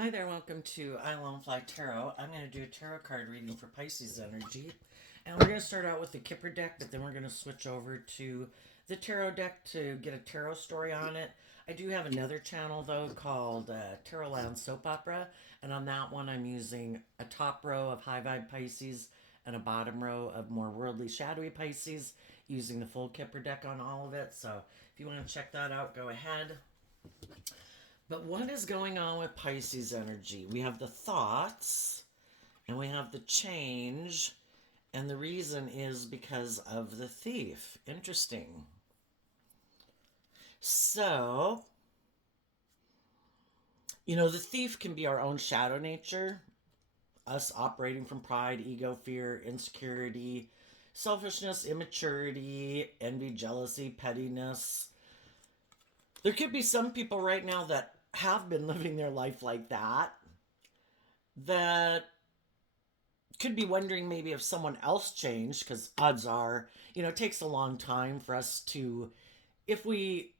Hi there, welcome to I Lone Fly Tarot. I'm going to do a tarot card reading for Pisces energy. And we're going to start out with the Kipper deck, but then we're going to switch over to the tarot deck to get a tarot story on it. I do have another channel though called Tarot Land Soap Opera, and on that one I'm using a top row of high vibe Pisces and a bottom row of more worldly shadowy Pisces, using the full Kipper deck on all of it. So if you want to check that out, go ahead. But what is going on with Pisces energy? We have the thoughts and we have the change, and the reason is because of the thief. Interesting. So, the thief can be our own shadow nature, us operating from pride, ego, fear, insecurity, selfishness, immaturity, envy, jealousy, pettiness. There could be some people right now that have been living their life like that could be wondering maybe if someone else changed, because odds are, it takes a long time for us to, if we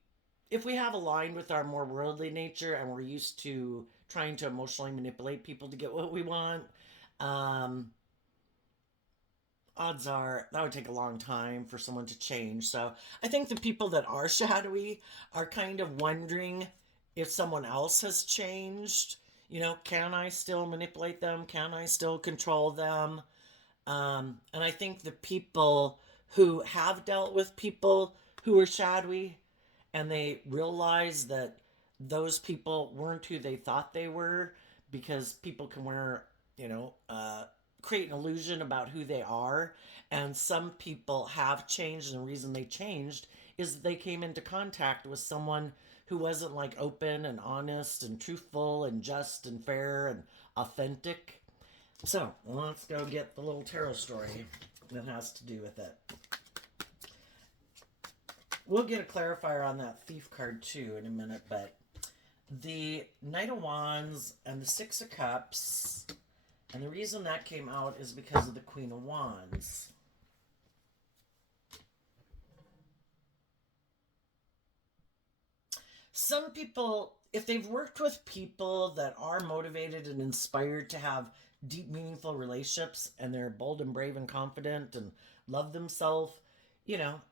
have aligned with our more worldly nature and we're used to trying to emotionally manipulate people to get what we want, um, odds are that would take a long time for someone to change. So I think the people that are shadowy are kind of wondering if someone else has changed. Can I still manipulate them? Can I still control them? And I think the people who have dealt with people who are shadowy and they realize that those people weren't who they thought they were, because people can create an illusion about who they are. And some people have changed, and the reason they changed is that they came into contact with someone who wasn't like open and honest and truthful and just and fair and authentic. So let's go get the little tarot story that has to do with it. We'll get a clarifier on that thief card too in a minute, but the Knight of Wands and the Six of Cups, and the reason that came out is because of the Queen of Wands. Some people, if they've worked with people that are motivated and inspired to have deep, meaningful relationships, and they're bold and brave and confident and love themselves,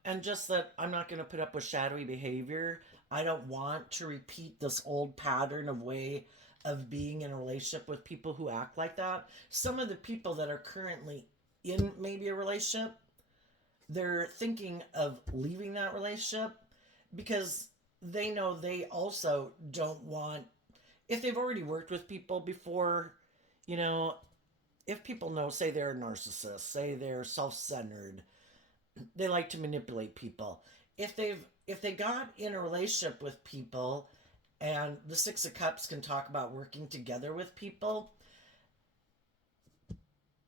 and just that I'm not going to put up with shadowy behavior. I don't want to repeat this old pattern of way of being in a relationship with people who act like that. Some of the people that are currently in maybe a relationship, they're thinking of leaving that relationship because they know they also don't want, if they've already worked with people before, you know, if people know, say they're a narcissist, say they're self-centered, they like to manipulate people. If they got in a relationship with people, and the Six of Cups can talk about working together with people.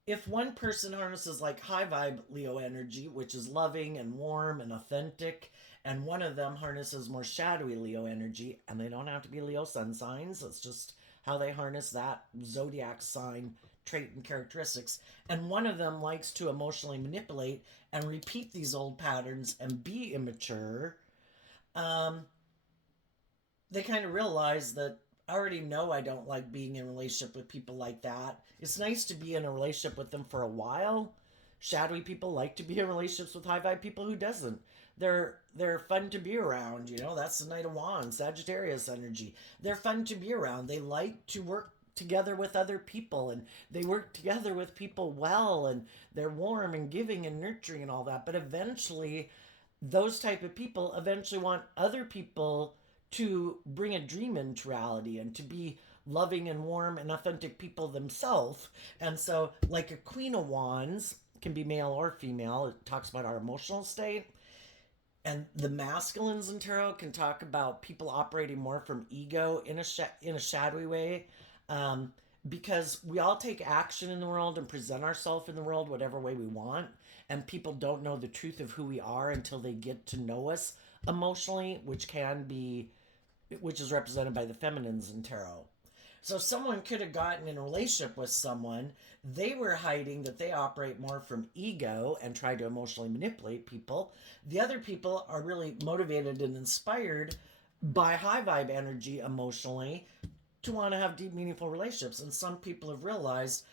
If one person harnesses like high vibe Leo energy, which is loving and warm and authentic, and one of them harnesses more shadowy Leo energy, and they don't have to be Leo sun signs, it's just how they harness that zodiac sign trait and characteristics, and one of them likes to emotionally manipulate and repeat these old patterns and be immature, um, they kind of realize that I already know I don't like being in a relationship with people like that. It's nice to be in a relationship with them for a while. Shadowy people like to be in relationships with high vibe people. Who doesn't? They're fun to be around. That's the Knight of Wands, Sagittarius energy. They're fun to be around. They like to work together with other people, and they work together with people well, and they're warm and giving and nurturing and all that. But eventually, those type of people eventually want other people to bring a dream into reality and to be loving and warm and authentic people themselves. And so, like a Queen of Wands can be male or female, it talks about our emotional state. And the masculines in tarot can talk about people operating more from ego in a shadowy way. Um, because we all take action in the world and present ourselves in the world whatever way we want, and people don't know the truth of who we are until they get to know us emotionally, which is represented by the feminines in tarot. So someone could have gotten in a relationship with someone, they were hiding that they operate more from ego and try to emotionally manipulate people. The other people are really motivated and inspired by high vibe energy emotionally, to want to have deep, meaningful relationships. And some people have realized,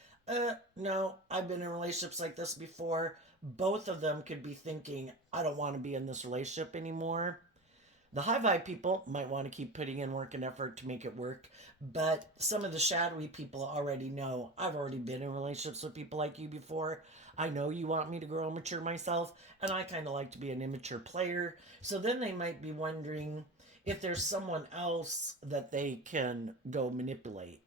no, I've been in relationships like this before. Both of them could be thinking, I don't want to be in this relationship anymore. The high vibe people might want to keep putting in work and effort to make it work, but some of the shadowy people already know, I've already been in relationships with people like you before. I know you want me to grow and mature myself, and I kind of like to be an immature player. So then they might be wondering if there's someone else that they can go manipulate.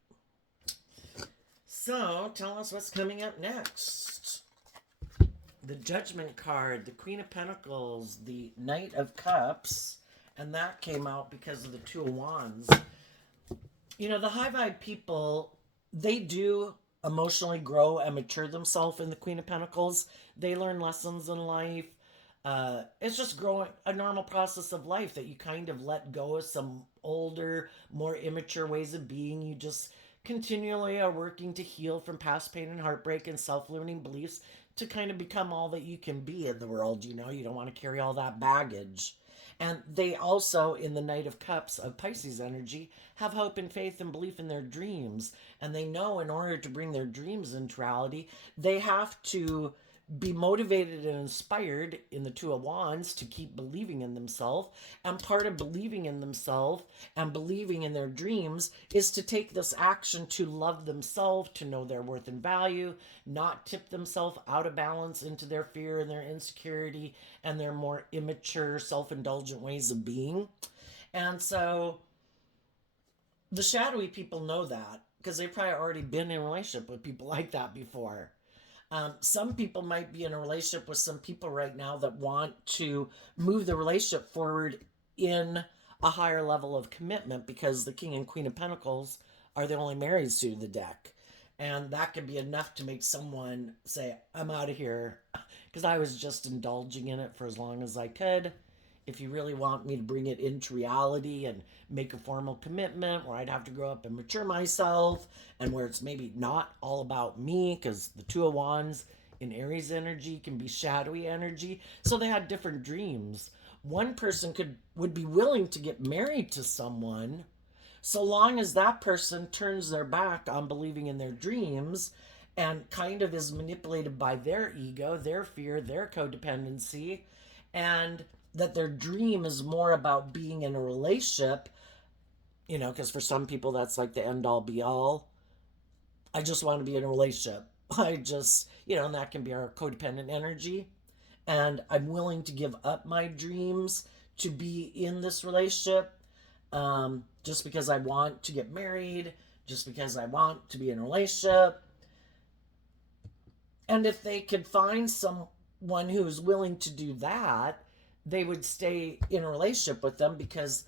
So tell us what's coming up next. The Judgment card, the Queen of Pentacles, the Knight of Cups, and that came out because of the Two of Wands. You know, the high vibe people, they do emotionally grow and mature themselves in the Queen of Pentacles. They learn lessons in life. It's just growing, a normal process of life that you kind of let go of some older, more immature ways of being. You just continually are working to heal from past pain and heartbreak and self-limiting beliefs to kind of become all that you can be in the world. You know, you don't want to carry all that baggage. And they also, in the Knight of Cups of Pisces energy, have hope and faith and belief in their dreams. And they know in order to bring their dreams into reality, they have to be motivated and inspired in the Two of Wands to keep believing in themselves. And part of believing in themselves and believing in their dreams is to take this action to love themselves, to know their worth and value, not tip themselves out of balance into their fear and their insecurity and their more immature, self-indulgent ways of being. And so the shadowy people know that because they've probably already been in a relationship with people like that before. Some people might be in a relationship with some people right now that want to move the relationship forward in a higher level of commitment because the King and Queen of Pentacles are the only married suit of the deck. And that could be enough to make someone say, I'm out of here because I was just indulging in it for as long as I could. If you really want me to bring it into reality and make a formal commitment where I'd have to grow up and mature myself and where it's maybe not all about me, because the Two of Wands in Aries energy can be shadowy energy. So they had different dreams. One person would be willing to get married to someone so long as that person turns their back on believing in their dreams and kind of is manipulated by their ego, their fear, their codependency, and that their dream is more about being in a relationship, you know, because for some people that's like the end all be all. I just want to be in a relationship. I just, you know, and that can be our codependent energy. And I'm willing to give up my dreams to be in this relationship just because I want to get married, just because I want to be in a relationship. And if they could find someone who's willing to do that, they would stay in a relationship with them because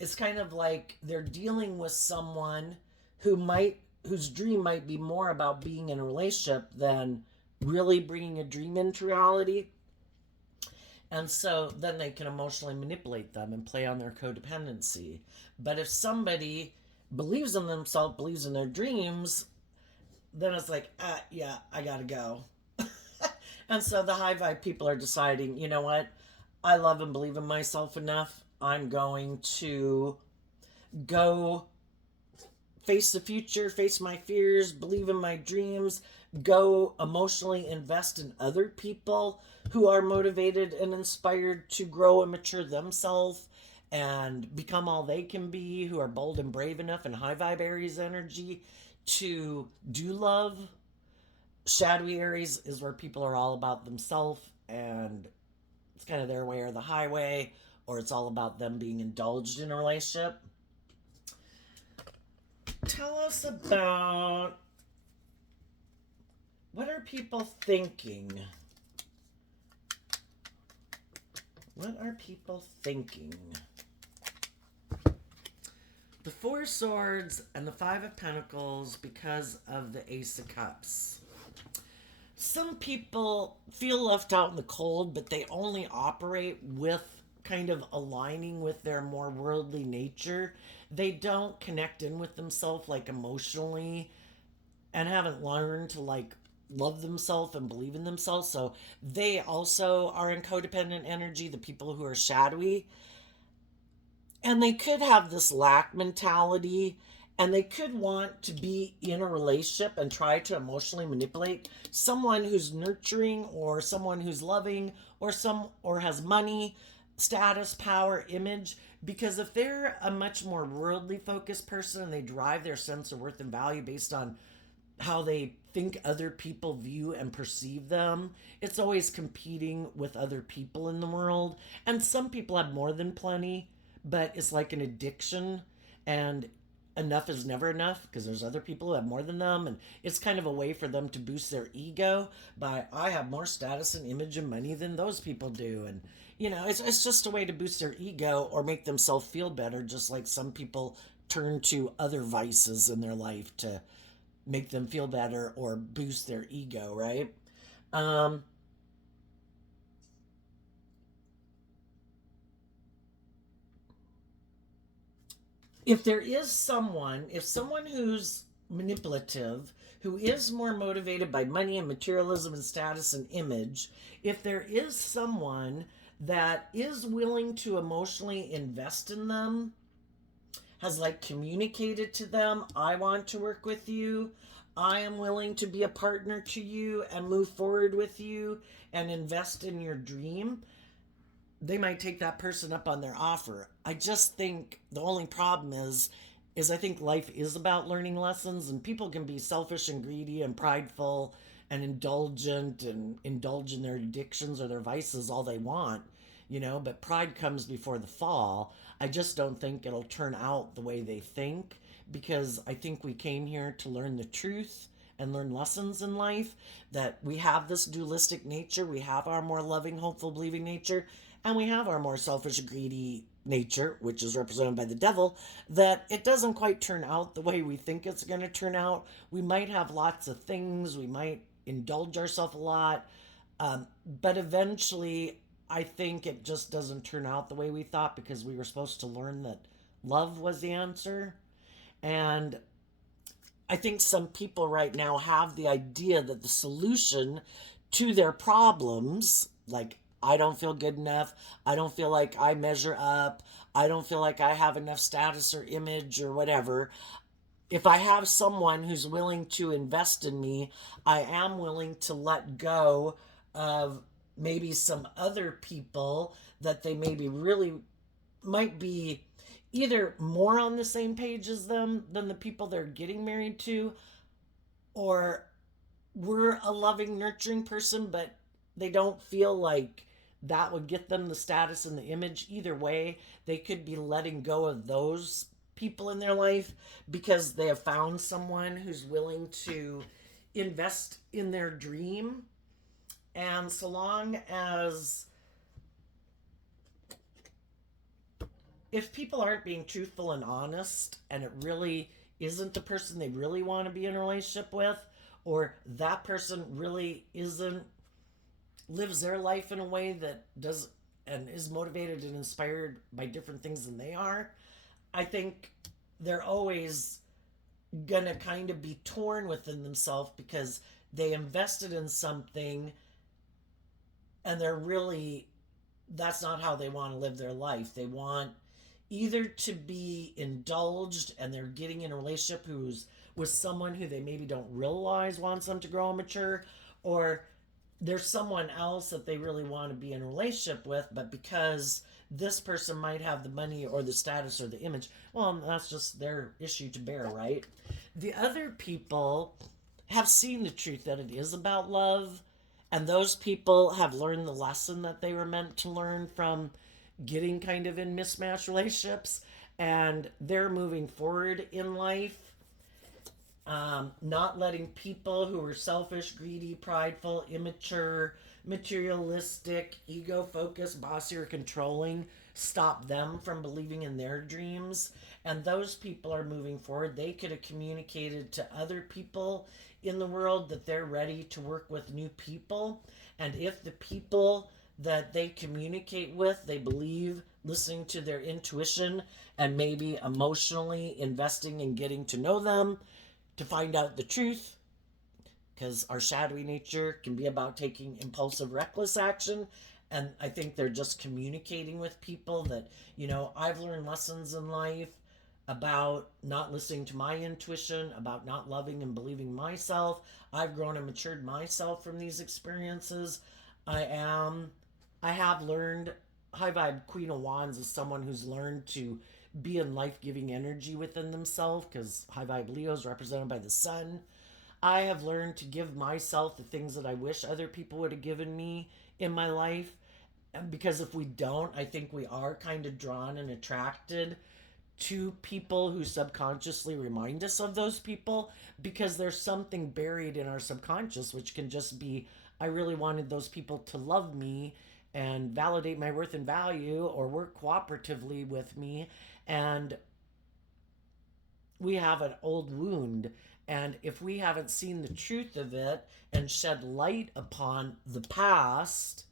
it's kind of like they're dealing with someone whose dream might be more about being in a relationship than really bringing a dream into reality. And so then they can emotionally manipulate them and play on their codependency. But if somebody believes in themselves, believes in their dreams, then it's like, yeah, I gotta go. And so the high vibe people are deciding, you know what? I love and believe in myself enough. I'm going to go face the future, face my fears, believe in my dreams, go emotionally invest in other people who are motivated and inspired to grow and mature themselves and become all they can be, who are bold and brave enough in high vibe Aries energy to do love. Shadowy Aries is where people are all about themselves and it's kind of their way or the highway, or it's all about them being indulged in a relationship. Tell us about, what are people thinking? What are people thinking? The Four of Swords and the Five of Pentacles because of the Ace of Cups. Some people feel left out in the cold, but they only operate with kind of aligning with their more worldly nature. They don't connect in with themselves like emotionally and haven't learned to like love themselves and believe in themselves. So they also are in codependent energy, the people who are shadowy. And they could have this lack mentality, and they could want to be in a relationship and try to emotionally manipulate someone who's nurturing, or someone who's loving, or has money, status, power, image. Because if they're a much more worldly focused person and they drive their sense of worth and value based on how they think other people view and perceive them, it's always competing with other people in the world. And some people have more than plenty, but it's like an addiction, and enough is never enough because there's other people who have more than them, and it's kind of a way for them to boost their ego by, I have more status and image and money than those people do. And it's just a way to boost their ego or make themselves feel better, just like some people turn to other vices in their life to make them feel better or boost their ego, right? Um, if someone who's manipulative, who is more motivated by money and materialism and status and image, if there is someone that is willing to emotionally invest in them, has like communicated to them, I want to work with you, I am willing to be a partner to you and move forward with you and invest in your dream, they might take that person up on their offer. I just think the only problem is I think life is about learning lessons, and people can be selfish and greedy and prideful and indulgent and indulge in their addictions or their vices all they want, but pride comes before the fall. I just don't think it'll turn out the way they think, because I think we came here to learn the truth and learn lessons in life, that we have this dualistic nature, we have our more loving, hopeful, believing nature, and we have our more selfish, greedy nature, which is represented by the devil, that it doesn't quite turn out the way we think it's going to turn out. We might have lots of things, we might indulge ourselves a lot, but eventually, I think it just doesn't turn out the way we thought, because we were supposed to learn that love was the answer. And I think some people right now have the idea that the solution to their problems, like, I don't feel good enough, I don't feel like I measure up, I don't feel like I have enough status or image or whatever. If I have someone who's willing to invest in me, I am willing to let go of maybe some other people that they maybe really might be either more on the same page as them than the people they're getting married to, or we're a loving, nurturing person, but they don't feel like that would get them the status and the image. Either way, they could be letting go of those people in their life because they have found someone who's willing to invest in their dream. And so long as, if people aren't being truthful and honest, and it really isn't the person they really want to be in a relationship with, or that person really isn't, lives their life in a way that does and is motivated and inspired by different things than they are, I think they're always gonna kind of be torn within themselves, because they invested in something and they're really, that's not how they want to live their life. They want either to be indulged, and they're getting in a relationship who's with someone who they maybe don't realize wants them to grow and mature, or there's someone else that they really want to be in a relationship with, but because this person might have the money or the status or the image, well, that's just their issue to bear, right? The other people have seen the truth that it is about love, and those people have learned the lesson that they were meant to learn from getting kind of in mismatched relationships, and they're moving forward in life, not letting people who are selfish, greedy, prideful, immature, materialistic, ego focused, bossy, or controlling stop them from believing in their dreams. And those people are moving forward. They could have communicated to other people in the world that they're ready to work with new people. And if the people that they communicate with, they believe, listening to their intuition and maybe emotionally investing in getting to know them to find out the truth, because our shadowy nature can be about taking impulsive, reckless action, And I think they're just communicating with people that, I've learned lessons in life about not listening to my intuition, about not loving and believing myself. I've grown and matured myself from these experiences. I am, I have learned, High Vibe Queen of Wands is someone who's learned to be in life giving energy within themselves because High Vibe Leo is represented by the sun. I have learned to give myself the things that I wish other people would have given me in my life. And because if we don't, I think we are kind of drawn and attracted to people who subconsciously remind us of those people because there's something buried in our subconscious, which can just be, I really wanted those people to love me and validate my worth and value or work cooperatively with me. And we have an old wound. And if we haven't seen the truth of it and shed light upon the past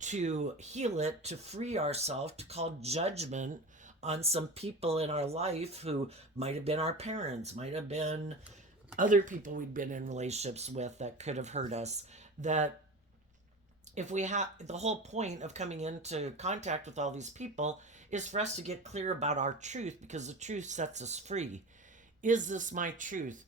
to heal it, to free ourselves, to call judgment on some people in our life who might have been our parents, might have been other people we'd been in relationships with that could have hurt us, that if we have the whole point of coming into contact with all these people is for us to get clear about our truth because the truth sets us free. Is this my truth?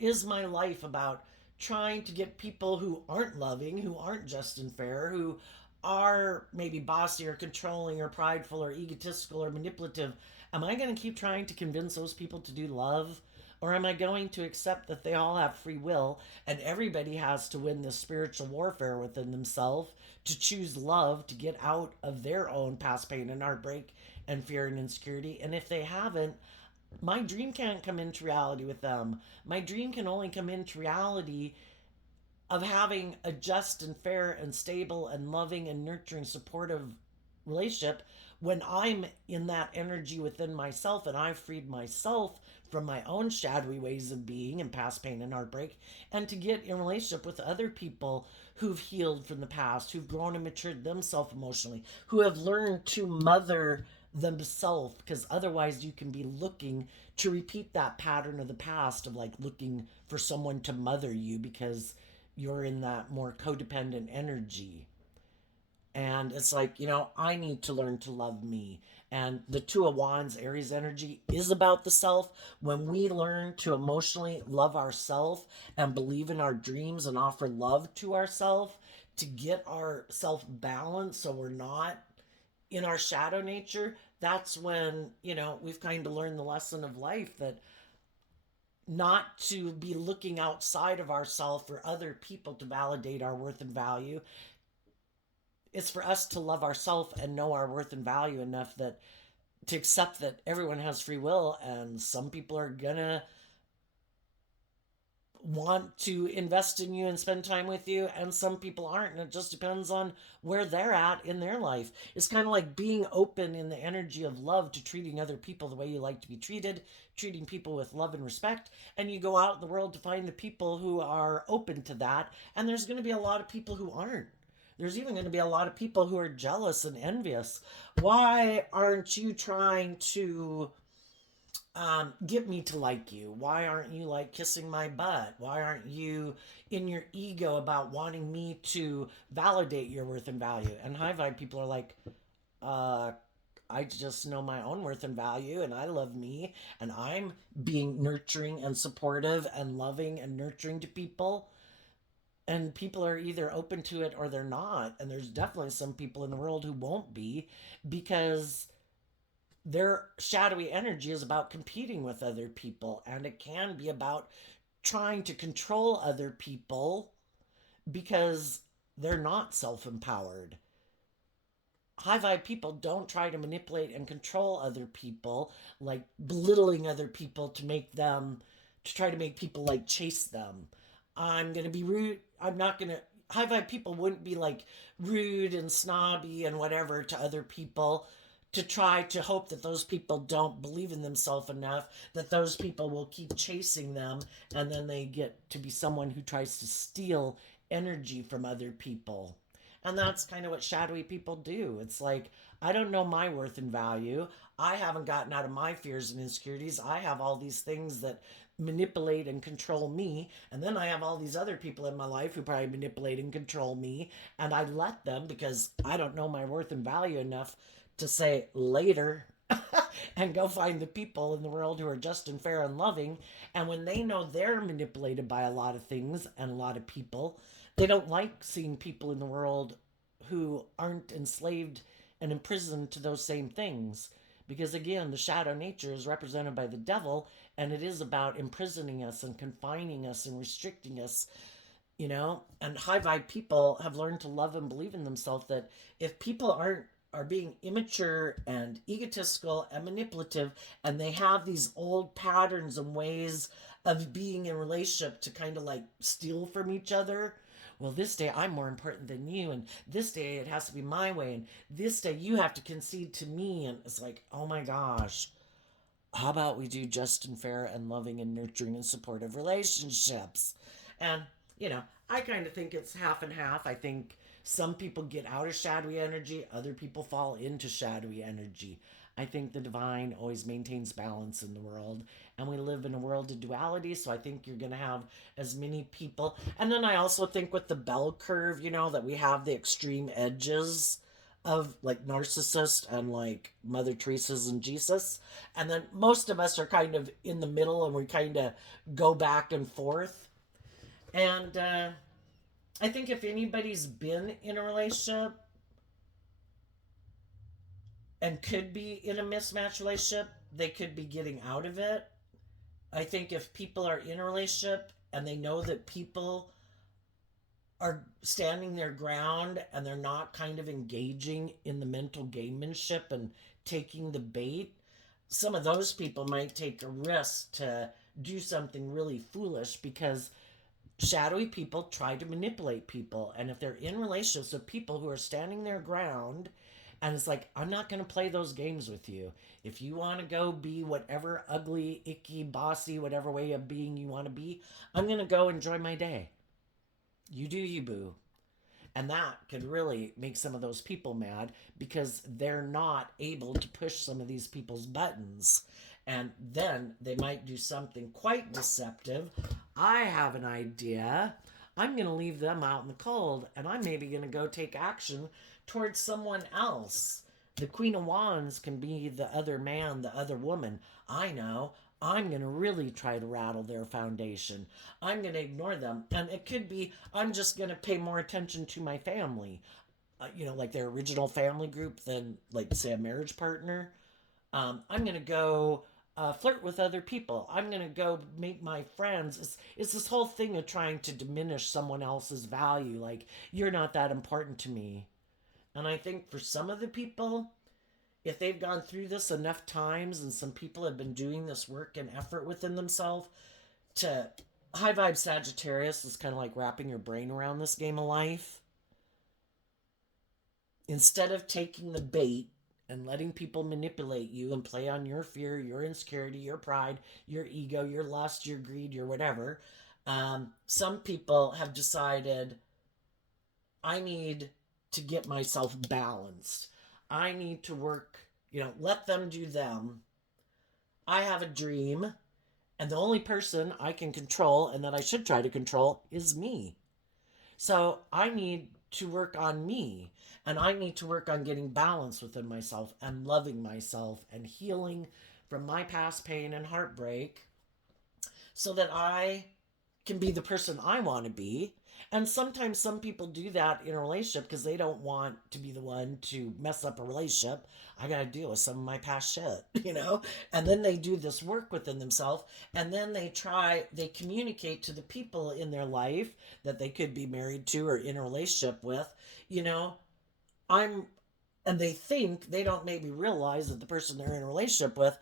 Is my life about trying to get people who aren't loving, who aren't just and fair, who are maybe bossy or controlling or prideful or egotistical or manipulative? Am I going to keep trying to convince those people to do love? Or am I going to accept that they all have free will and everybody has to win this spiritual warfare within themselves to choose love to get out of their own past pain and heartbreak and fear and insecurity? And if they haven't, my dream can't come into reality with them. My dream can only come into reality of having a just and fair and stable and loving and nurturing, supportive relationship when I'm in that energy within myself and I've freed myself from my own shadowy ways of being and past pain and heartbreak, and to get in relationship with other people who've healed from the past, who've grown and matured themselves emotionally, who have learned to mother themselves, because otherwise you can be looking to repeat that pattern of the past of like looking for someone to mother you because you're in that more codependent energy. And it's like, I need to learn to love me. And the Two of Wands, Aries energy, is about the self. When we learn to emotionally love ourselves and believe in our dreams and offer love to ourselves to get our self balanced so we're not in our shadow nature, that's when, we've kind of learned the lesson of life that not to be looking outside of ourselves for other people to validate our worth and value. It's for us to love ourselves and know our worth and value enough that to accept that everyone has free will and some people are gonna want to invest in you and spend time with you and some people aren't, and it just depends on where they're at in their life. It's kind of like being open in the energy of love to treating other people the way you like to be treated, treating people with love and respect, and you go out in the world to find the people who are open to that, and there's going to be a lot of people who aren't. There's even going to be a lot of people who are jealous and envious. Why aren't you trying to get me to like you? Why aren't you like kissing my butt? Why aren't you in your ego about wanting me to validate your worth and value? And high vibe people are like, uh, I just know my own worth and value and I love me and I'm being nurturing and supportive and loving and nurturing to people. And people are either open to it or they're not. And there's definitely some people in the world who won't be because their shadowy energy is about competing with other people, and it can be about trying to control other people because they're not self-empowered. High vibe people don't try to manipulate and control other people, like belittling other people to make them, to try to make people like chase them. I'm going to be rude. I'm not going to. High vibe people wouldn't be like rude and snobby and whatever to other people to try to hope that those people don't believe in themselves enough, that those people will keep chasing them, and then they get to be someone who tries to steal energy from other people. And that's kind of what shadowy people do. It's like, I don't know my worth and value. I haven't gotten out of my fears and insecurities. I have all these things that manipulate and control me. And then I have all these other people in my life who probably manipulate and control me. And I let them because I don't know my worth and value enough to say later and go find the people in the world who are just and fair and loving. And when they know they're manipulated by a lot of things and a lot of people, they don't like seeing people in the world who aren't enslaved and imprisoned to those same things. Because again, the shadow nature is represented by the devil, and it is about imprisoning us and confining us and restricting us, you know. And high vibe people have learned to love and believe in themselves, that if people are being immature and egotistical and manipulative, and they have these old patterns and ways of being in relationship to kind of like steal from each other. Well, this day I'm more important than you, and this day it has to be my way, and this day you have to concede to me. And it's like, oh my gosh, how about we do just and fair and loving and nurturing and supportive relationships? And, you know, I kind of think it's half and half. I think some people get out of shadowy energy, other people fall into shadowy energy. I think the divine always maintains balance in the world, and we live in a world of duality. So I think you're going to have as many people. And then I also think with the bell curve, you know, that we have the extreme edges of like narcissist and like Mother Teresa's and Jesus. And then most of us are kind of in the middle, and we kind of go back and forth. And I think if anybody's been in a relationship and could be in a mismatched relationship, they could be getting out of it. I think if people are in a relationship and they know that people are standing their ground and they're not kind of engaging in the mental gamemanship and taking the bait, some of those people might take a risk to do something really foolish, because shadowy people try to manipulate people. And if they're in relationships with people who are standing their ground, and it's like, I'm not going to play those games with you. If you want to go be whatever ugly, icky, bossy, whatever way of being you want to be, I'm going to go enjoy my day. You do you, boo. And that could really make some of those people mad, because they're not able to push some of these people's buttons. And then they might do something quite deceptive. I have an idea. I'm going to leave them out in the cold, and I'm maybe going to go take action towards someone else. The Queen of Wands can be the other man, the other woman. I know. I'm going to really try to rattle their foundation. I'm going to ignore them. And it could be I'm just going to pay more attention to my family, you know, like their original family group than, like, say, a marriage partner. I'm going to go flirt with other people. I'm going to go make my friends. It's this whole thing of trying to diminish someone else's value. Like, you're not that important to me. And I think for some of the people, if they've gone through this enough times and some people have been doing this work and effort within themselves, to high vibe Sagittarius is kind of like wrapping your brain around this game of life. Instead of taking the bait and letting people manipulate you and play on your fear, your insecurity, your pride, your ego, your lust, your greed, your whatever, some people have decided, I need to get myself balanced. I need to work, you know, let them do them. I have a dream, and the only person I can control and that I should try to control is me. So I need to work on me, and I need to work on getting balance within myself and loving myself and healing from my past pain and heartbreak, so that I can be the person I want to be. And sometimes some people do that in a relationship because they don't want to be the one to mess up a relationship. I got to deal with some of my past shit, you know? And then they do this work within themselves, and then they communicate to the people in their life that they could be married to or in a relationship with, you know, I'm, and they think, they don't maybe realize that the person they're in a relationship with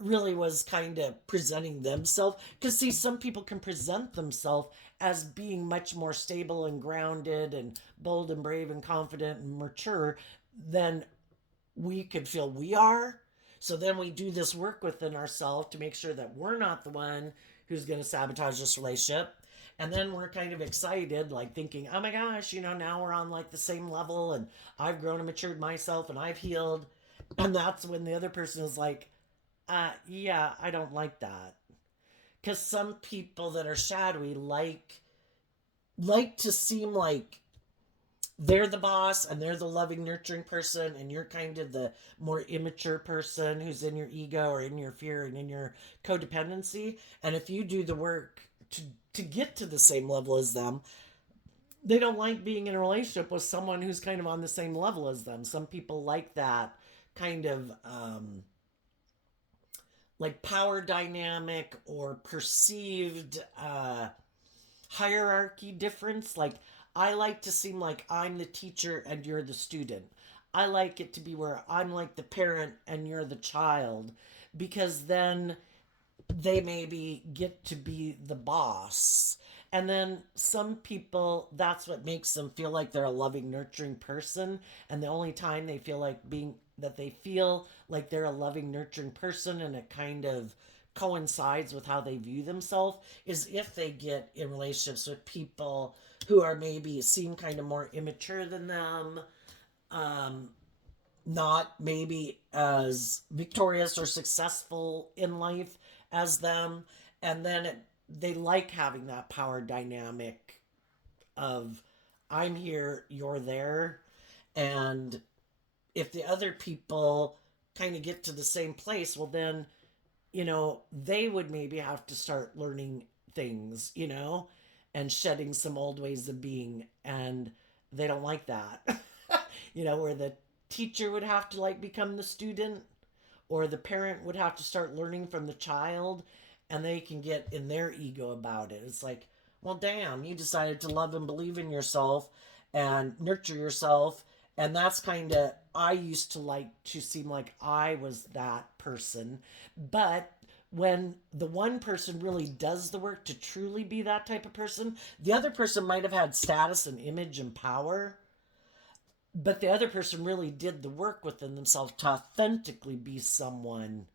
really was kind of presenting themselves. Because see, some people can present themselves as being much more stable and grounded and bold and brave and confident and mature than we could feel we are. So then we do this work within ourselves to make sure that we're not the one who's going to sabotage this relationship. And then we're kind of excited, like thinking, oh my gosh, you know, now we're on like the same level, and I've grown and matured myself and I've healed. And that's when the other person is like, yeah, I don't like that. Because some people that are shadowy like to seem like they're the boss and they're the loving, nurturing person, and you're kind of the more immature person who's in your ego or in your fear and in your codependency. And if you do the work to get to the same level as them, they don't like being in a relationship with someone who's kind of on the same level as them. Some people like that kind of like power dynamic or perceived hierarchy difference. Like, I like to seem like I'm the teacher and you're the student. I like it to be where I'm like the parent and you're the child, because then they maybe get to be the boss. And then some people, that's what makes them feel like they're a loving, nurturing person. And the only time they feel like being that they feel like they're a loving, nurturing person, and it kind of coincides with how they view themselves, is if they get in relationships with people who are maybe seem kind of more immature than them, um, not maybe as victorious or successful in life as them. And then they like having that power dynamic of I'm here, you're there. And if the other people kind of get to the same place, well, then, they would maybe have to start learning things, and shedding some old ways of being. And they don't like that. Where the teacher would have to like become the student, or the parent would have to start learning from the child, and they can get in their ego about it. It's like, well, damn, you decided to love and believe in yourself and nurture yourself. And that's kind of, I used to like to seem like I was that person. But when the one person really does the work to truly be that type of person, the other person might have had status and image and power, but the other person really did the work within themselves to authentically be someone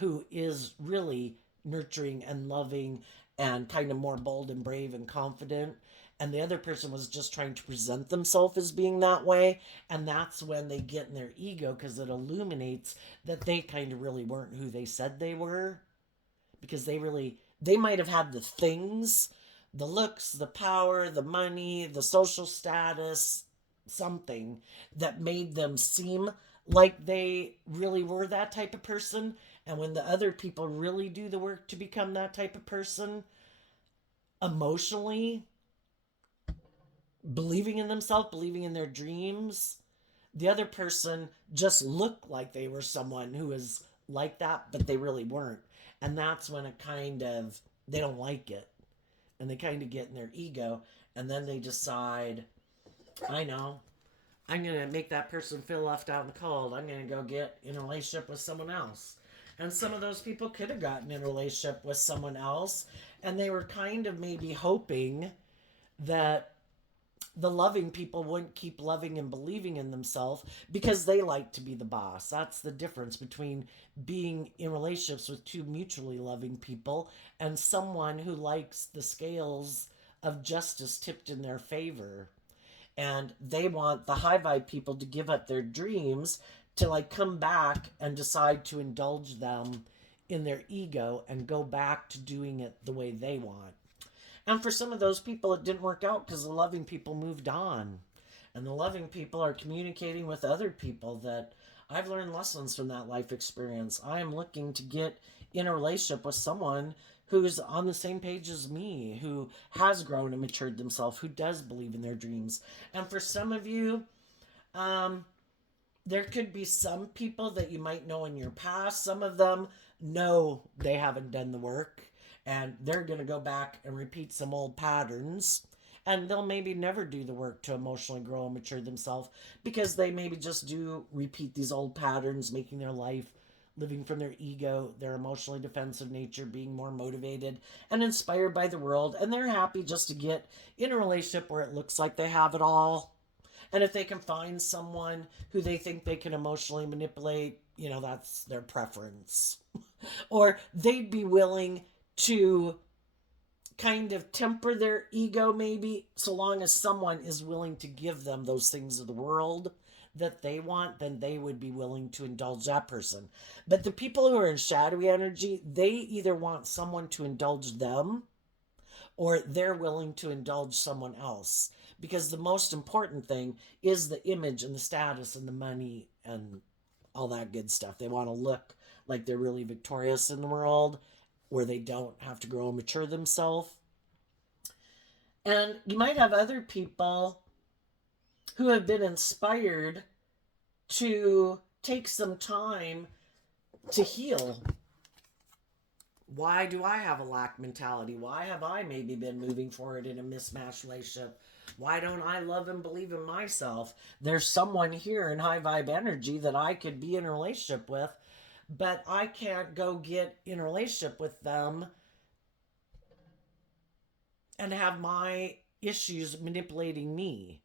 who is really nurturing and loving and kind of more bold and brave and confident. And the other person was just trying to present themselves as being that way. And that's when they get in their ego, because it illuminates that they kind of really weren't who they said they were. Because they might have had the things, the looks, the power, the money, the social status, something that made them seem like they really were that type of person. And when the other people really do the work to become that type of person, emotionally, believing in themselves, believing in their dreams, the other person just looked like they were someone who was like that, but they really weren't. And that's when it kind of, they don't like it. And they kind of get in their ego. And then they decide, I know, I'm going to make that person feel left out and cold. I'm going to go get in a relationship with someone else. And some of those people could have gotten in a relationship with someone else. And they were kind of maybe hoping that the loving people wouldn't keep loving and believing in themselves, because they like to be the boss. That's the difference between being in relationships with two mutually loving people and someone who likes the scales of justice tipped in their favor. And they want the high vibe people to give up their dreams to like come back and decide to indulge them in their ego and go back to doing it the way they want. And for some of those people, it didn't work out because the loving people moved on. And the loving people are communicating with other people that I've learned lessons from that life experience. I am looking to get in a relationship with someone who's on the same page as me, who has grown and matured themselves, who does believe in their dreams. And for some of you, there could be some people that you might know in your past. Some of them know they haven't done the work, and they're going to go back and repeat some old patterns, and they'll maybe never do the work to emotionally grow and mature themselves, because they maybe just do repeat these old patterns, making their life living from their ego, their emotionally defensive nature, being more motivated and inspired by the world, and they're happy just to get in a relationship where it looks like they have it all. And if they can find someone who they think they can emotionally manipulate, that's their preference. Or they'd be willing to kind of temper their ego, maybe, so long as someone is willing to give them those things of the world that they want, then they would be willing to indulge that person. But the people who are in shadowy energy, they either want someone to indulge them or they're willing to indulge someone else. Because the most important thing is the image and the status and the money and all that good stuff. They want to look like they're really victorious in the world where they don't have to grow and mature themselves. And you might have other people who have been inspired to take some time to heal. Why do I have a lack mentality? Why have I maybe been moving forward in a mismatched relationship? Why don't I love and believe in myself? There's someone here in high vibe energy that I could be in a relationship with, but I can't go get in a relationship with them and have my issues manipulating me.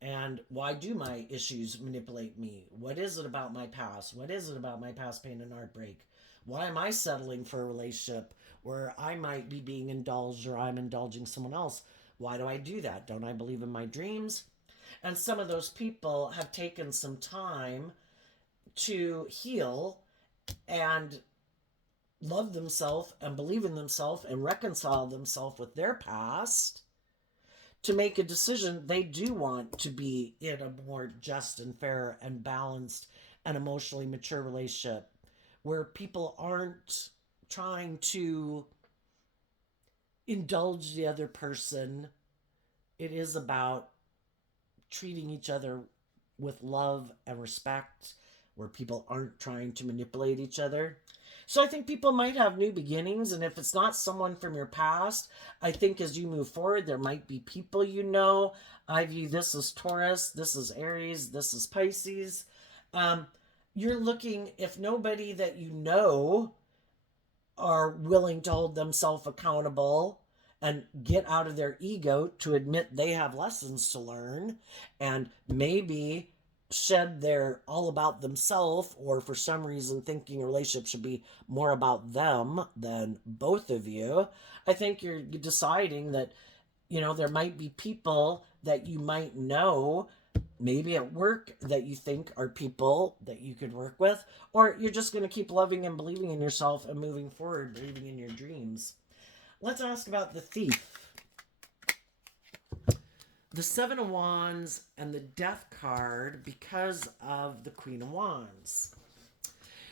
And why do my issues manipulate me? What is it about my past? What is it about my past pain and heartbreak? Why am I settling for a relationship where I might be being indulged or I'm indulging someone else? Why do I do that? Don't I believe in my dreams? And some of those people have taken some time to heal and love themselves and believe in themselves and reconcile themselves with their past to make a decision they do want to be in a more just and fair and balanced and emotionally mature relationship where people aren't trying to indulge the other person. It is about treating each other with love and respect, where people aren't trying to manipulate each other. So I think people might have new beginnings, and if it's not someone from your past, I think as you move forward, there might be people you know. I view this as Taurus, this is Aries, this is Pisces. You're looking, if nobody that you know are willing to hold themselves accountable and get out of their ego to admit they have lessons to learn and maybe shed their all about themselves, or for some reason thinking a relationship should be more about them than both of you, I think you're deciding that, you know, there might be people that you might know maybe at work that you think are people that you could work with, or you're just going to keep loving and believing in yourself and moving forward, believing in your dreams. Let's ask about the Thief. The Seven of Wands and the Death card because of the Queen of Wands.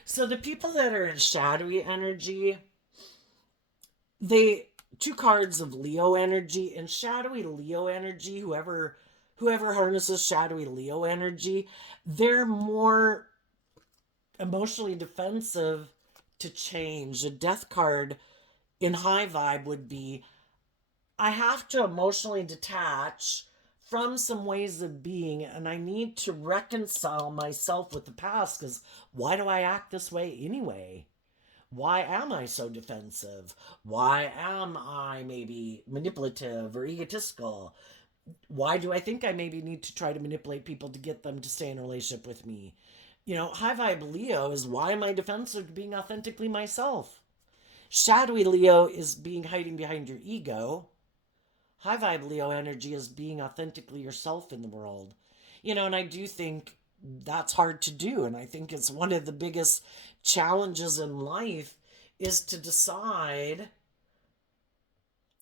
So the people that are in shadowy energy, two cards of Leo energy, and shadowy Leo energy, whoever harnesses shadowy Leo energy, they're more emotionally defensive to change. The Death card in high vibe would be, I have to emotionally detach from some ways of being, and I need to reconcile myself with the past, because why do I act this way anyway? Why am I so defensive? Why am I maybe manipulative or egotistical? Why do I think I maybe need to try to manipulate people to get them to stay in a relationship with me? You know, high vibe Leo is, why am I defensive to being authentically myself? Shadowy Leo is being hiding behind your ego. High vibe Leo energy is being authentically yourself in the world. You know, and I do think that's hard to do. And I think it's one of the biggest challenges in life is to decide,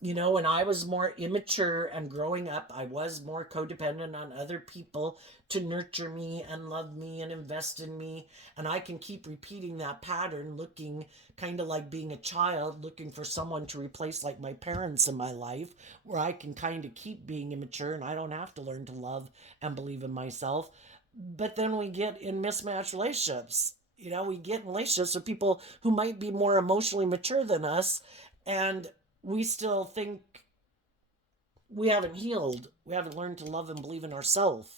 you know, when I was more immature and growing up, I was more codependent on other people to nurture me and love me and invest in me. And I can keep repeating that pattern, looking kind of like being a child, looking for someone to replace like my parents in my life, where I can kind of keep being immature and I don't have to learn to love and believe in myself. But then we get in mismatched relationships. You know, we get in relationships with people who might be more emotionally mature than us, and we still think we haven't healed. We haven't learned to love and believe in ourselves.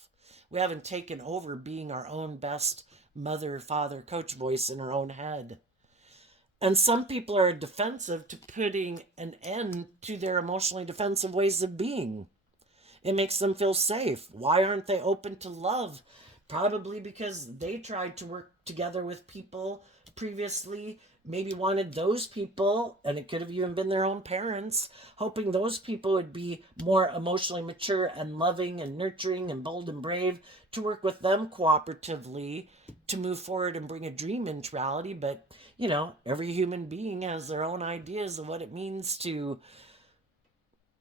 We haven't taken over being our own best mother, father, coach voice in our own head. And some people are defensive to putting an end to their emotionally defensive ways of being. It makes them feel safe. Why aren't they open to love? Probably because they tried to work together with people previously, maybe wanted those people, and it could have even been their own parents, hoping those people would be more emotionally mature and loving and nurturing and bold and brave to work with them cooperatively to move forward and bring a dream into reality. But, every human being has their own ideas of what it means to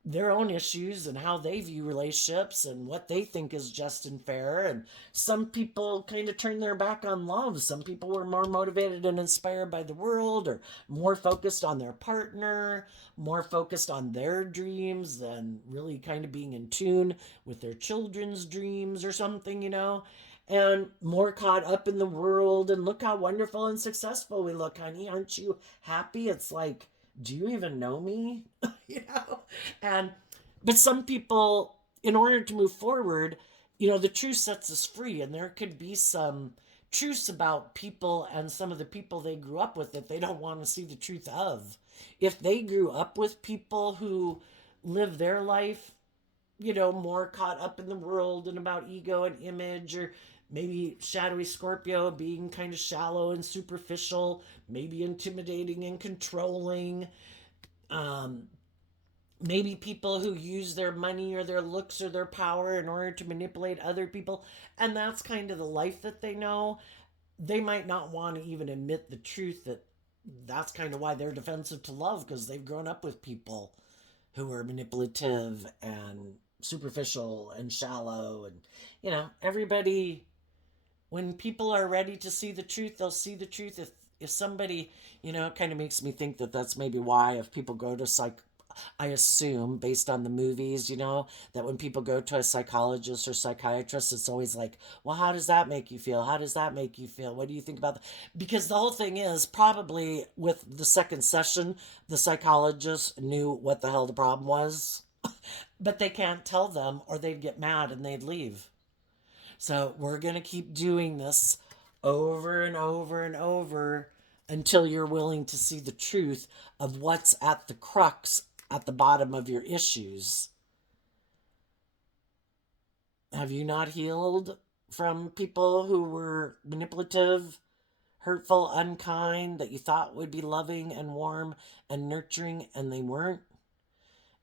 their own issues and how they view relationships and what they think is just and fair. And some people kind of turn their back on love. Some people were more motivated and inspired by the world, or more focused on their partner, more focused on their dreams than really kind of being in tune with their children's dreams or something. And more caught up in the world and look how wonderful and successful we look, honey. Aren't you happy? It's like, do you even know me? you know? And but some people, in order to move forward, the truth sets us free, and there could be some truths about people and some of the people they grew up with that they don't want to see the truth of. If they grew up with people who live their life, more caught up in the world and about ego and image, or maybe shadowy Scorpio being kind of shallow and superficial, maybe intimidating and controlling. Um, Maybe people who use their money or their looks or their power in order to manipulate other people, and that's kind of the life that they know. They might not want to even admit the truth that that's kind of why they're defensive to love, because they've grown up with people who are manipulative and superficial and shallow. And everybody, when people are ready to see the truth, they'll see the truth. If somebody, it kind of makes me think that that's maybe why, if people go to I assume, based on the movies, that when people go to a psychologist or psychiatrist, it's always like, well, how does that make you feel? How does that make you feel? What do you think about that? Because the whole thing is, probably with the second session, the psychologist knew what the hell the problem was, but they can't tell them or they'd get mad and they'd leave. So we're going to keep doing this over and over and over until you're willing to see the truth of what's at the crux at the bottom of your issues. Have you not healed from people who were manipulative, hurtful, unkind, that you thought would be loving and warm and nurturing, and they weren't?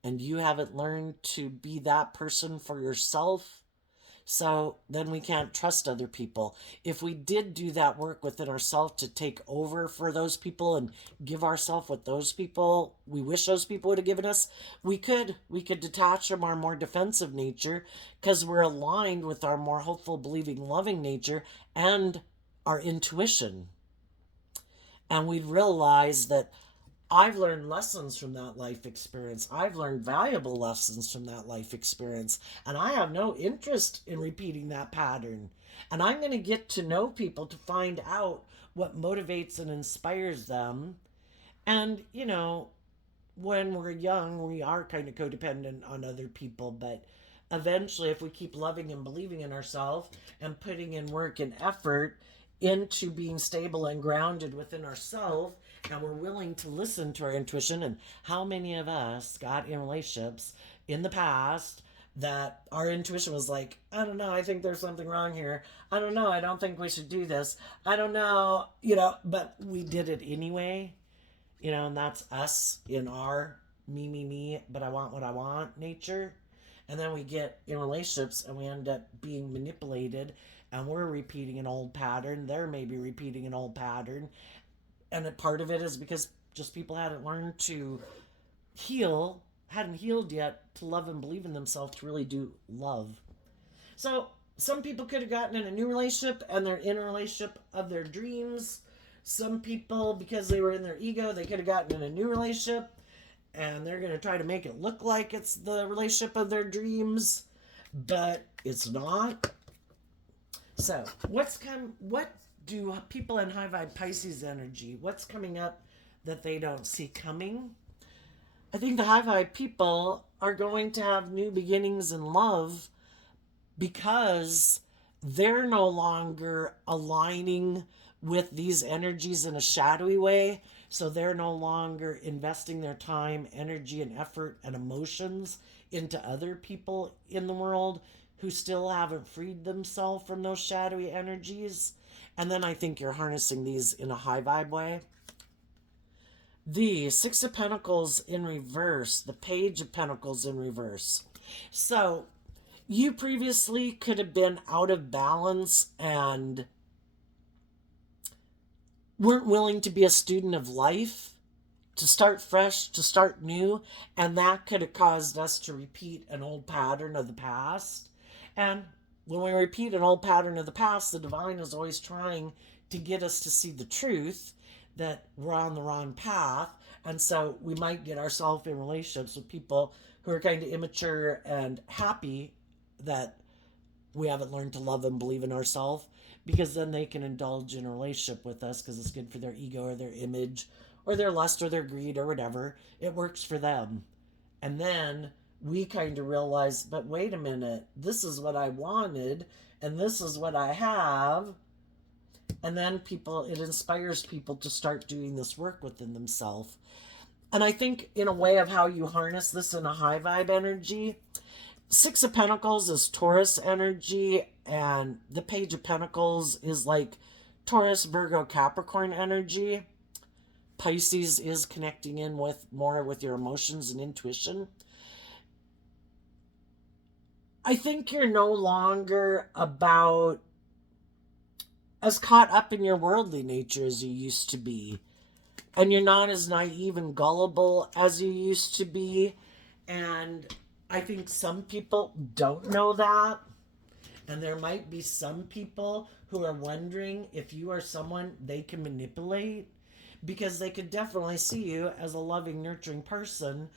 And you haven't learned to be that person for yourself? So then we can't trust other people. If we did do that work within ourselves to take over for those people and give ourselves what those people, we wish those people would have given us, we could detach from our more defensive nature, because we're aligned with our more hopeful, believing, loving nature and our intuition. And we'd realize that I've learned lessons from that life experience. I've learned valuable lessons from that life experience. And I have no interest in repeating that pattern. And I'm going to get to know people to find out what motivates and inspires them. And, when we're young, we are kind of codependent on other people. But eventually, if we keep loving and believing in ourselves and putting in work and effort into being stable and grounded within ourselves, and we're willing to listen to our intuition. And how many of us got in relationships in the past that our intuition was like, I don't know, I think there's something wrong here. I don't know, I don't think we should do this. I don't know, but we did it anyway. And that's us in our me, but I want what I want nature. And then we get in relationships and we end up being manipulated, and we're repeating an old pattern. They're maybe repeating an old pattern. And a part of it is because just people hadn't learned to hadn't healed yet to love and believe in themselves to really do love. So some people could have gotten in a new relationship and they're in a relationship of their dreams. Some people, because they were in their ego, they could have gotten in a new relationship and they're going to try to make it look like it's the relationship of their dreams, but it's not. So what do people in high vibe Pisces energy, what's coming up that they don't see coming? I think the high vibe people are going to have new beginnings in love, because they're no longer aligning with these energies in a shadowy way. So they're no longer investing their time, energy, and effort and emotions into other people in the world who still haven't freed themselves from those shadowy energies. And then I think you're harnessing these in a high vibe way. The Six of Pentacles in reverse, the Page of Pentacles in reverse. So you previously could have been out of balance and weren't willing to be a student of life, to start fresh, to start new, and that could have caused us to repeat an old pattern of the past. And when we repeat an old pattern of the past, the divine is always trying to get us to see the truth that we're on the wrong path. And so we might get ourselves in relationships with people who are kind of immature and happy that we haven't learned to love and believe in ourselves, because then they can indulge in a relationship with us because it's good for their ego or their image or their lust or their greed or whatever. It works for them. And then we kind of realize, but wait a minute, this is what I wanted and this is what I have. And then it inspires people to start doing this work within themselves. And I think in a way of how you harness this in a high vibe energy, Six of Pentacles is Taurus energy, and the Page of Pentacles is like Taurus, Virgo, Capricorn energy. Pisces is connecting in with more with your emotions and intuition. I think you're no longer about as caught up in your worldly nature as you used to be. And you're not as naive and gullible as you used to be. And I think some people don't know that. And there might be some people who are wondering if you are someone they can manipulate, because they could definitely see you as a loving, nurturing person,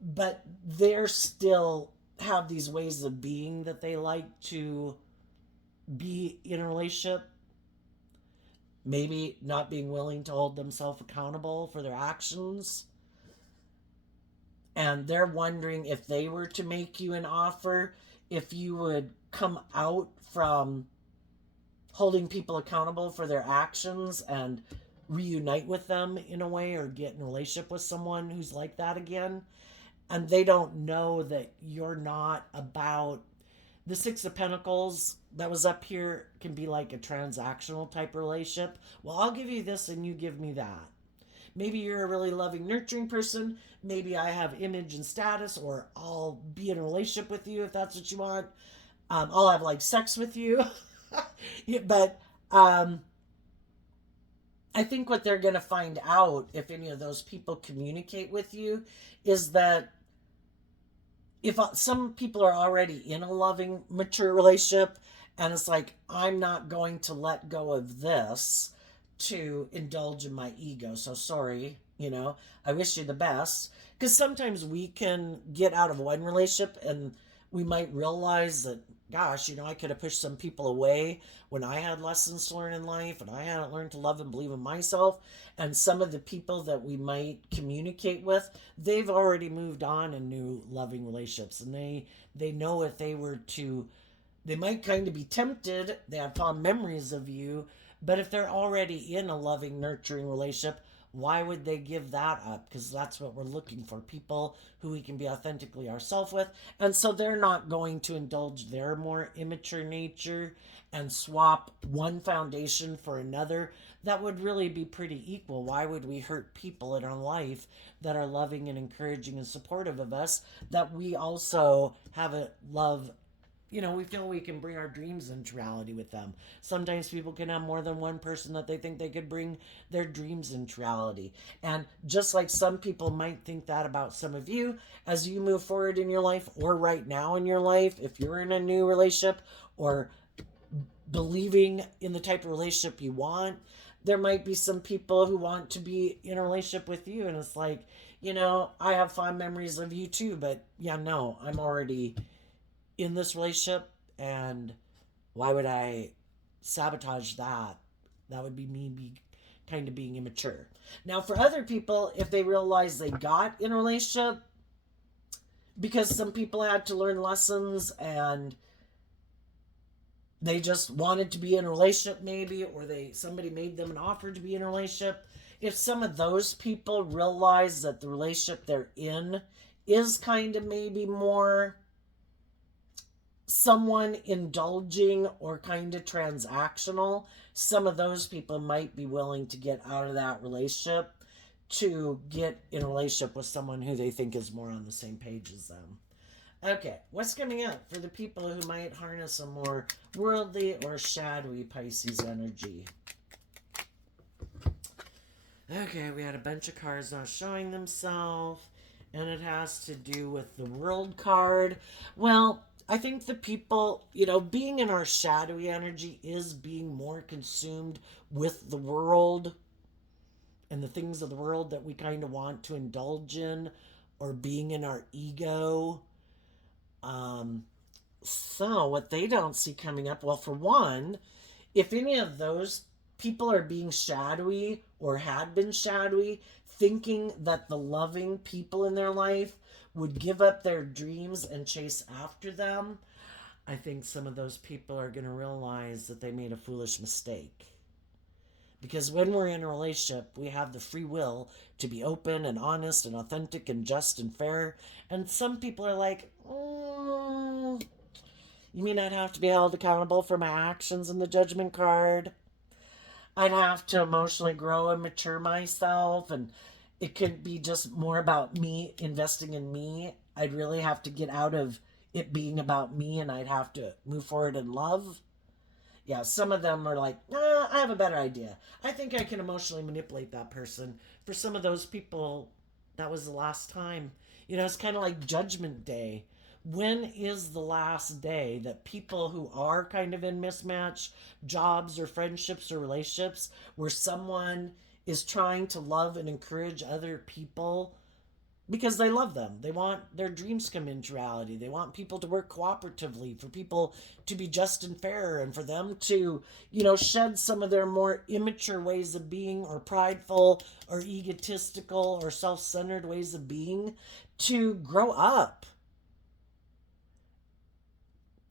but they're still have these ways of being that they like to be in a relationship. Maybe not being willing to hold themselves accountable for their actions. And they're wondering if they were to make you an offer, if you would come out from holding people accountable for their actions and reunite with them in a way, or get in a relationship with someone who's like that again. And they don't know that you're not about the Six of Pentacles that was up here can be like a transactional type relationship. Well, I'll give you this and you give me that. Maybe you're a really loving, nurturing person. Maybe I have image and status, or I'll be in a relationship with you if that's what you want. I'll have like sex with you. But I think what they're going to find out, if any of those people communicate with you, is that if some people are already in a loving, mature relationship, and it's like, I'm not going to let go of this to indulge in my ego. So sorry, I wish you the best. Because sometimes we can get out of one relationship and we might realize that, gosh, I could have pushed some people away when I had lessons to learn in life and I hadn't learned to love and believe in myself. And some of the people that we might communicate with, they've already moved on in new loving relationships. And they know if they were to, they might kind of be tempted. They have fond memories of you. But if they're already in a loving, nurturing relationship, why would they give that up? Because that's what we're looking for, people who we can be authentically ourselves with. And so they're not going to indulge their more immature nature and swap one foundation for another. That would really be pretty equal. Why would we hurt people in our life that are loving and encouraging and supportive of us, that we also have a love? We feel we can bring our dreams into reality with them. Sometimes people can have more than one person that they think they could bring their dreams into reality. And just like some people might think that about some of you, as you move forward in your life, or right now in your life, if you're in a new relationship or believing in the type of relationship you want, there might be some people who want to be in a relationship with you. And it's like, I have fond memories of you too, but yeah, no, I'm already in this relationship, and why would I sabotage that? That would be me kind of being immature. Now, for other people, if they realize they got in a relationship because some people had to learn lessons and they just wanted to be in a relationship maybe, or somebody made them an offer to be in a relationship, if some of those people realize that the relationship they're in is kind of maybe more someone indulging or kind of transactional, some of those people might be willing to get out of that relationship to get in a relationship with someone who they think is more on the same page as them. Okay, what's coming up for the people who might harness a more worldly or shadowy Pisces energy? Okay, we had a bunch of cards not showing themselves, and it has to do with the World card. Well, I think the people, being in our shadowy energy is being more consumed with the world and the things of the world that we kind of want to indulge in, or being in our ego. Um, so, what they don't see coming up, well, for one, if any of those people are being shadowy or had been shadowy, thinking that the loving people in their life would give up their dreams and chase after them, I think some of those people are going to realize that they made a foolish mistake. Because when we're in a relationship, we have the free will to be open and honest and authentic and just and fair. And some people are like, you mean I'd have to be held accountable for my actions in the judgment card? I'd have to emotionally grow and mature myself, and it could be just more about me investing in me. I'd really have to get out of it being about me, and I'd have to move forward in love. Yeah, some of them are like, I have a better idea. I think I can emotionally manipulate that person. For some of those people, that was the last time. It's kind of like Judgment Day. When is the last day that people who are kind of in mismatch jobs or friendships or relationships, where someone is trying to love and encourage other people because they love them. They want their dreams come into reality. They want people to work cooperatively, for people to be just and fair, and for them to, shed some of their more immature ways of being, or prideful or egotistical or self centered ways of being, to grow up.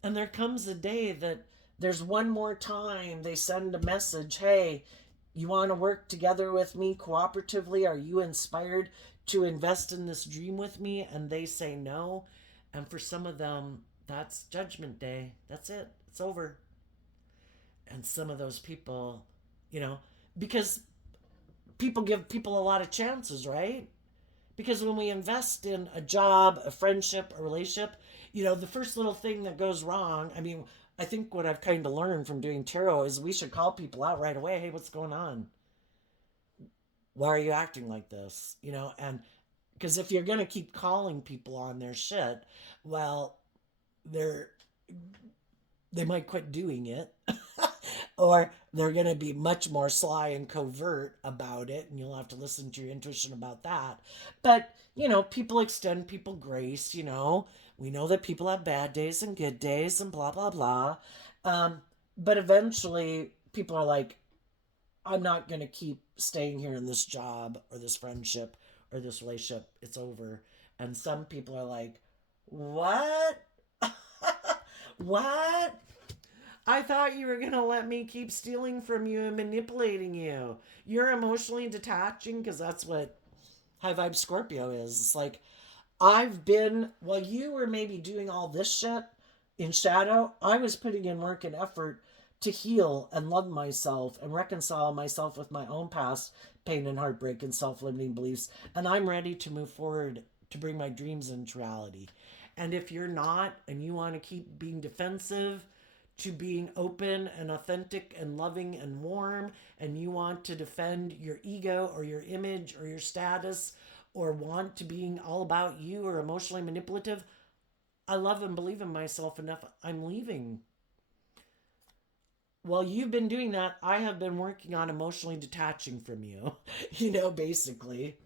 And there comes a day that there's one more time they send a message, hey, you want to work together with me cooperatively? Are you inspired to invest in this dream with me? And they say no. And for some of them, that's Judgment Day. That's it. It's over. And some of those people, because people give people a lot of chances, right? Because when we invest in a job, a friendship, a relationship, the first little thing that goes wrong, I mean, I think what I've kind of learned from doing tarot is we should call people out right away. Hey, what's going on? Why are you acting like this? And because if you're going to keep calling people on their shit, well, they're they might quit doing it. Or they're going to be much more sly and covert about it, and you'll have to listen to your intuition about that. But, people extend people grace. We know that people have bad days and good days and blah, blah, blah. But eventually, people are like, I'm not going to keep staying here in this job or this friendship or this relationship. It's over. And some people are like, what? What? I thought you were going to let me keep stealing from you and manipulating you. You're emotionally detaching, because that's what high vibe Scorpio is. It's like, while you were maybe doing all this shit in shadow, I was putting in work and effort to heal and love myself and reconcile myself with my own past pain and heartbreak and self limiting beliefs. And I'm ready to move forward to bring my dreams into reality. And if you're not, and you want to keep being defensive, to being open and authentic and loving and warm, and you want to defend your ego or your image or your status, or want to being all about you or emotionally manipulative, I love and believe in myself enough. I'm leaving. While you've been doing that, I have been working on emotionally detaching from you, basically.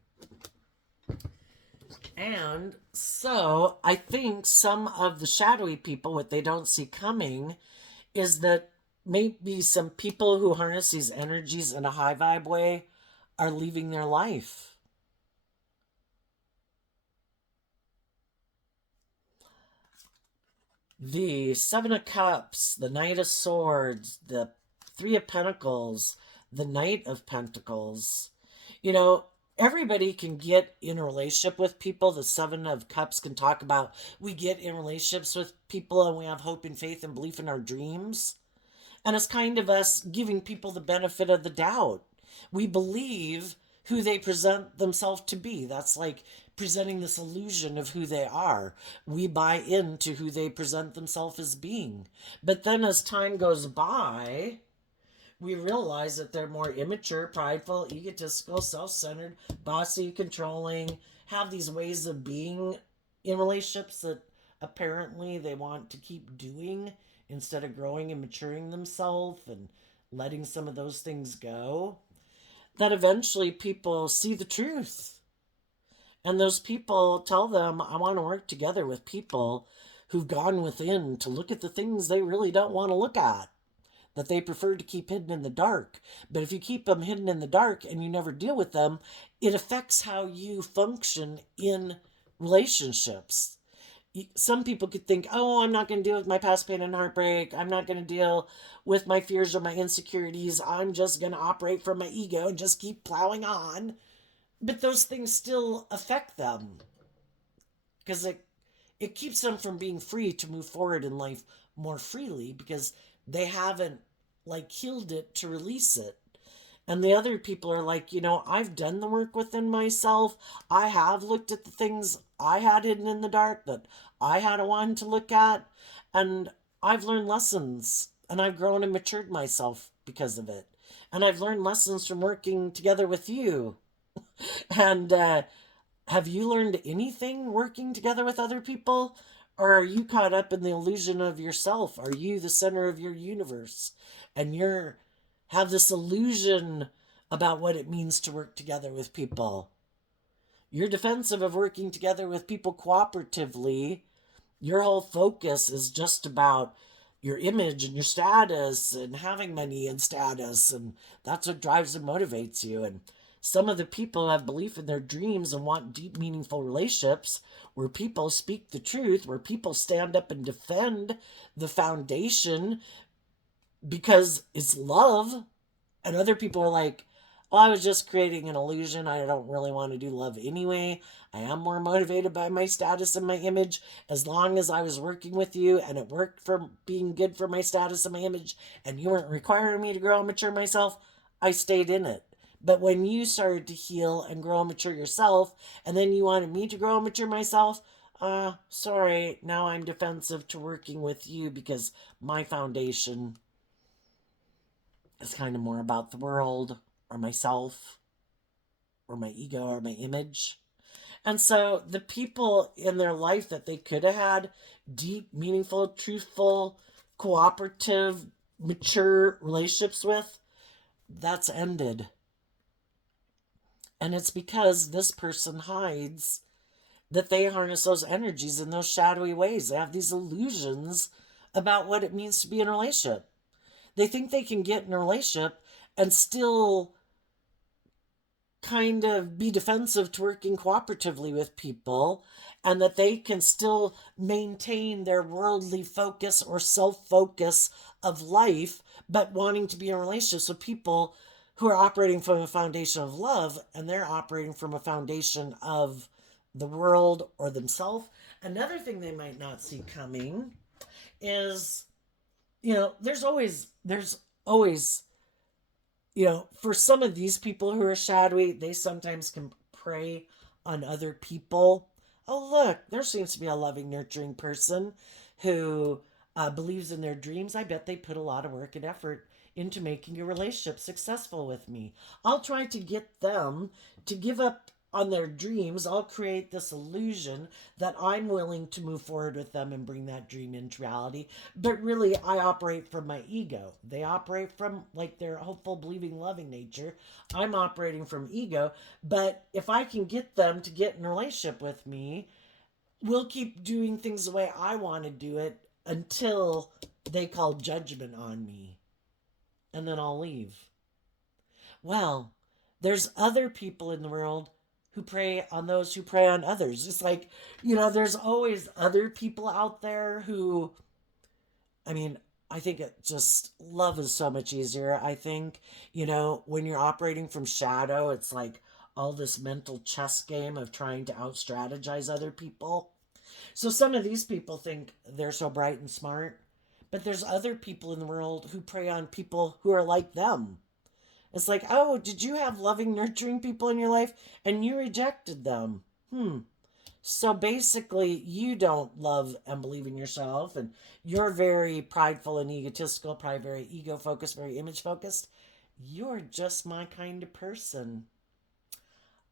And so I think some of the shadowy people, what they don't see coming is that maybe some people who harness these energies in a high vibe way are leaving their life. The Seven of Cups, the Knight of Swords, the Three of Pentacles, the Knight of Pentacles. You know, everybody can get in a relationship with people. The Seven of Cups can talk about we get in relationships with people and we have hope and faith and belief in our dreams. And it's kind of us giving people the benefit of the doubt. We believe who they present themselves to be. That's like presenting this illusion of who they are. We buy into who they present themselves as being. But then as time goes by, we realize that they're more immature, prideful, egotistical, self centered, bossy, controlling, have these ways of being in relationships that apparently they want to keep doing instead of growing and maturing themselves and letting some of those things go. That eventually people see the truth. And those people tell them, I want to work together with people who've gone within to look at the things they really don't want to look at, that they prefer to keep hidden in the dark. But if you keep them hidden in the dark and you never deal with them, it affects how you function in relationships. Some people could think, oh, I'm not going to deal with my past pain and heartbreak. I'm not going to deal with my fears or my insecurities. I'm just going to operate from my ego and just keep plowing on. But those things still affect them because it keeps them from being free to move forward in life more freely because they haven't like healed it to release it. And the other people are like, I've done the work within myself. I have looked at the things I had hidden in the dark that I had a one to look at. And I've learned lessons and I've grown and matured myself because of it. And I've learned lessons from working together with you. And have you learned anything working together with other people? Or are you caught up in the illusion of yourself? Are you the center of your universe? And you're have this illusion about what it means to work together with people. You're defensive of working together with people cooperatively. Your whole focus is just about your image and your status and having money and status, and that's what drives and motivates you. And some of the people have belief in their dreams and want deep, meaningful relationships where people speak the truth, where people stand up and defend the foundation because it's love. And other people are like, oh, I was just creating an illusion. I don't really want to do love anyway. I am more motivated by my status and my image. As long as I was working with you and it worked for being good for my status and my image, and you weren't requiring me to grow and mature myself, I stayed in it. But when you started to heal and grow and mature yourself, and then you wanted me to grow and mature myself, sorry, now I'm defensive to working with you because my foundation is kind of more about the world or myself or my ego or my image. And so the people in their life that they could have had deep, meaningful, truthful, cooperative, mature relationships with, that's ended. And it's because this person hides that they harness those energies in those shadowy ways. They have these illusions about what it means to be in a relationship. They think they can get in a relationship and still kind of be defensive to working cooperatively with people, and that they can still maintain their worldly focus or self-focus of life, but wanting to be in relationships with people who are operating from a foundation of love, and they're operating from a foundation of the world or themselves. Another thing they might not see coming is, there's always for some of these people who are shadowy, they sometimes can prey on other people. Oh, look, there seems to be a loving, nurturing person who believes in their dreams. I bet they put a lot of work and effort into making a relationship successful with me. I'll try to get them to give up on their dreams. I'll create this illusion that I'm willing to move forward with them and bring that dream into reality. But really, I operate from my ego. They operate from like their hopeful, believing, loving nature. I'm operating from ego. But if I can get them to get in a relationship with me, we'll keep doing things the way I want to do it until they call judgment on me. And then I'll leave. Well, there's other people in the world who prey on those who prey on others. It's like, there's always other people out there who, I think it just, love is so much easier. I think, when you're operating from shadow, it's like all this mental chess game of trying to out-strategize other people. So some of these people think they're so bright and smart, but there's other people in the world who prey on people who are like them. It's like, oh, did you have loving, nurturing people in your life and you rejected them? So basically, you don't love and believe in yourself, and you're very prideful and egotistical, probably very ego focused, very image focused. You're just my kind of person.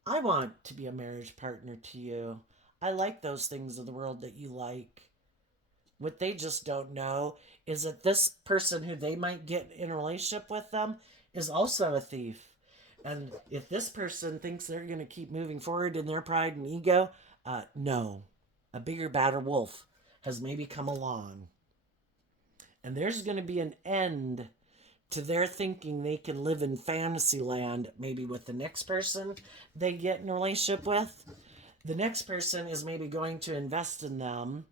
I want to be a marriage partner to you. I like those things of the world that you like. What they just don't know is that this person who they might get in a relationship with them is also a thief. And if this person thinks they're going to keep moving forward in their pride and ego, no. A bigger, badder wolf has maybe come along. And there's going to be an end to their thinking they can live in fantasy land, maybe with the next person they get in a relationship with. The next person is maybe going to invest in them,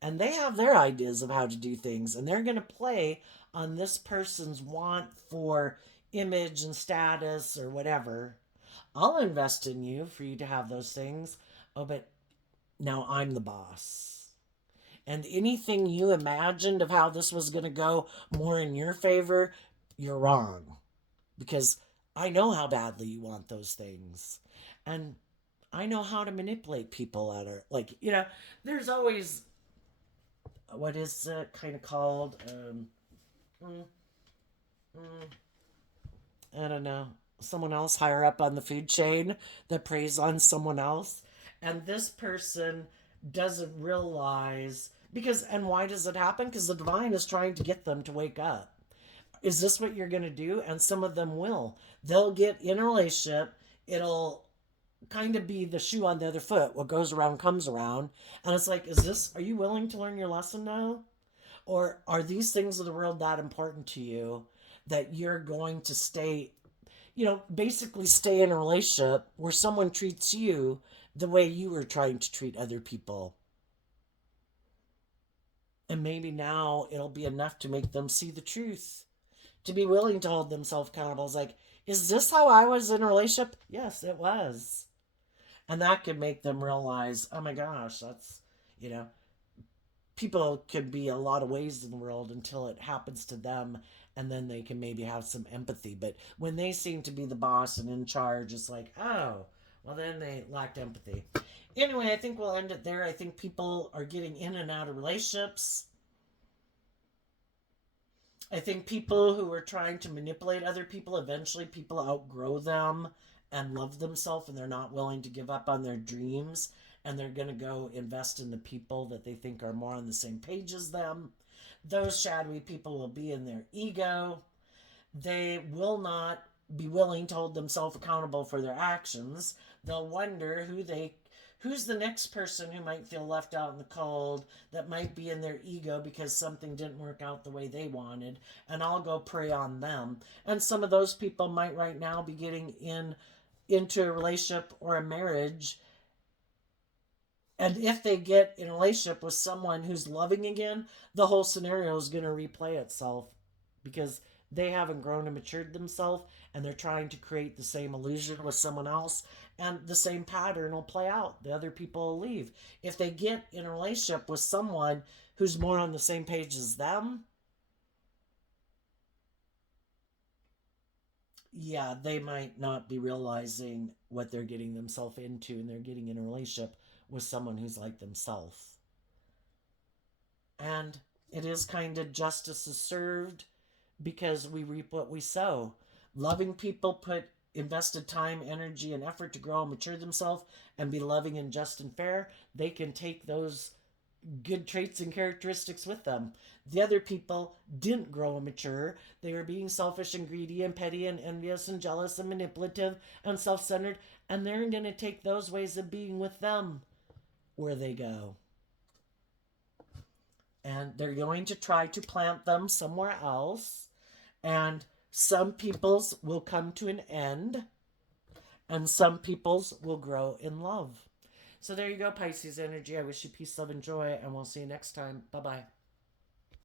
and they have their ideas of how to do things, and they're going to play on this person's want for image and status or whatever. I'll invest in you for you to have those things. Oh, but now I'm the boss. And anything you imagined of how this was going to go more in your favor, you're wrong. Because I know how badly you want those things. And I know how to manipulate people that are like, there's always, what is it kind of called? I don't know. Someone else higher up on the food chain that preys on someone else. And this person doesn't realize, and why does it happen? Because the divine is trying to get them to wake up. Is this what you're going to do? And some of them will. They'll get in a relationship. It'll kind of be the shoe on the other foot. What goes around comes around. And it's like, are you willing to learn your lesson now? Or are these things of the world that important to you that you're going to stay, basically stay in a relationship where someone treats you the way you were trying to treat other people? And maybe now it'll be enough to make them see the truth, to be willing to hold themselves accountable. It's like, is this how I was in a relationship? Yes, it was. And that could make them realize, oh my gosh, that's, people could be a lot of ways in the world until it happens to them, and then they can maybe have some empathy. But when they seem to be the boss and in charge, it's like, oh, well, then they lacked empathy. Anyway, I think we'll end it there. I think people are getting in and out of relationships. I think people who are trying to manipulate other people, eventually people outgrow them and love themselves, and they're not willing to give up on their dreams, and they're going to go invest in the people that they think are more on the same page as them. Those shadowy people will be in their ego. They will not be willing to hold themselves accountable for their actions. They'll wonder who's the next person who might feel left out in the cold, that might be in their ego because something didn't work out the way they wanted, and I'll go prey on them. And some of those people might right now be getting into a relationship or a marriage, and if they get in a relationship with someone who's loving again, the whole scenario is going to replay itself because they haven't grown and matured themselves, and they're trying to create the same illusion with someone else, and the same pattern will play out. The other people will leave. If they get in a relationship with someone who's more on the same page as them, yeah, they might not be realizing what they're getting themselves into, and they're getting in a relationship with someone who's like themselves. And it is kind of justice is served because we reap what we sow. Loving people put invested time, energy, and effort to grow and mature themselves and be loving and just and fair. They can take those good traits and characteristics with them. The other people didn't grow and mature. They were being selfish and greedy and petty and envious and jealous and manipulative and self-centered, and they're going to take those ways of being with them where they go. And they're going to try to plant them somewhere else. And some people's will come to an end, and some people's will grow in love. So there you go, Pisces energy. I wish you peace, love, and joy, and we'll see you next time. Bye-bye.